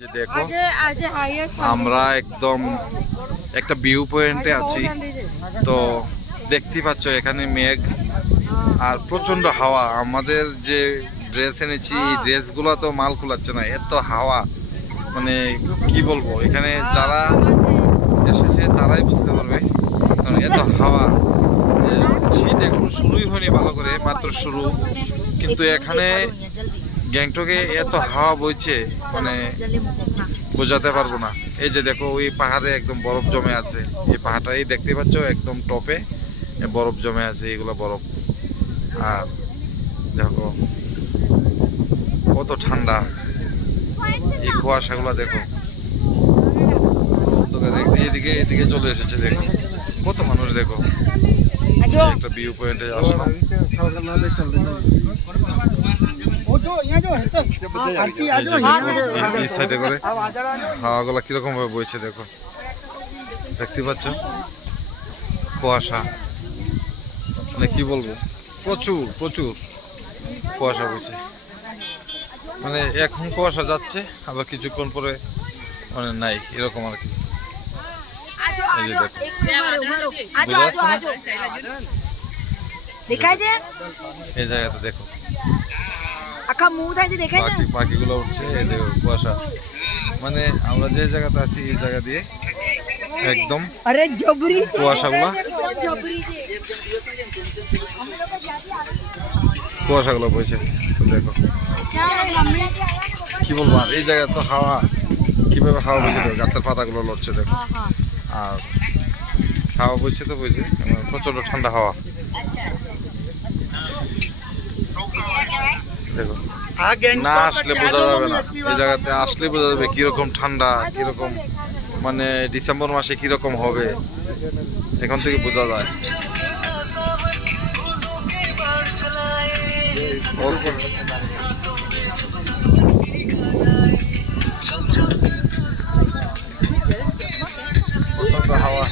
যে দেখো আমরা একদম একটা ভিউ পয়েন্টে আছি, তো দেখতে পাচ্ছ এখানে মেঘ আর প্রচন্ড হাওয়া। আমাদের যে ড্রেস এনেছি এই ড্রেসগুলো তো মাল কুলাচ্ছে না, এত হাওয়া, মানে কি বলবো। এখানে যারা এসেছে তারাই বুঝতে পারবে, কারণ এত হাওয়া। শীত এখনো শুরুই হয়নি ভালো করে, মাত্র শুরু, কিন্তু এখানে গ্যাংটকে এত হাওয়া বইছে মানে বোঝাতে পারবো না। এই যে দেখো ওই পাহাড়ে একদম বরফ জমে আছে, এই পাহাড়টাই দেখতে পাচ্ছ একদম টপে বরফ জমে আছে, এগুলো বরফ। আর দেখো কত ঠান্ডা, এই কুয়াশাগুলো দেখো। এদিকে এদিকে চলে এসেছে, দেখো কত মানুষ, দেখো একটা ভিউ পয়েন্টে আসলাম। এই সাইডে করে হাওয়াগুলো কিরকম ভাবে বইছে দেখো, দেখতে পাচ্ছ কুয়াশা, মানে কি বলবো, প্রচুর প্রচুর কুয়াশা বইছে। মানে এখন কুয়াশা যাচ্ছে, আবার কিছুক্ষণ পরে মানে নাই, এরকম আর কি। এই যে দেখো, বোঝা যাচ্ছে না? এই জায়গাতে দেখো পাখিগুলো উঠছে, এই দেখো কুয়াশা। মানে আমরা যে জায়গাতে আছি এই জায়গা দিয়ে একদম কুয়াশাগুলো কুয়াশাগুলো বইছে, দেখো কি বলবো। আর এই জায়গায় তো হাওয়া, কিভাবে হাওয়া বইছে দেখো, গাছের পাতাগুলো লড়ছে দেখো। আর হাওয়া বইছে তো বইছে, প্রচন্ড ঠান্ডা হাওয়া দেখো। না আসলে বোঝা যাবে না, এই জায়গাতে আসলে বোঝা যাবে কিরকম ঠান্ডা, কিরকম মানে ডিসেম্বর মাসে কিরকম হবে, এখান থেকে বোঝা যায়। প্রচন্ড হাওয়া।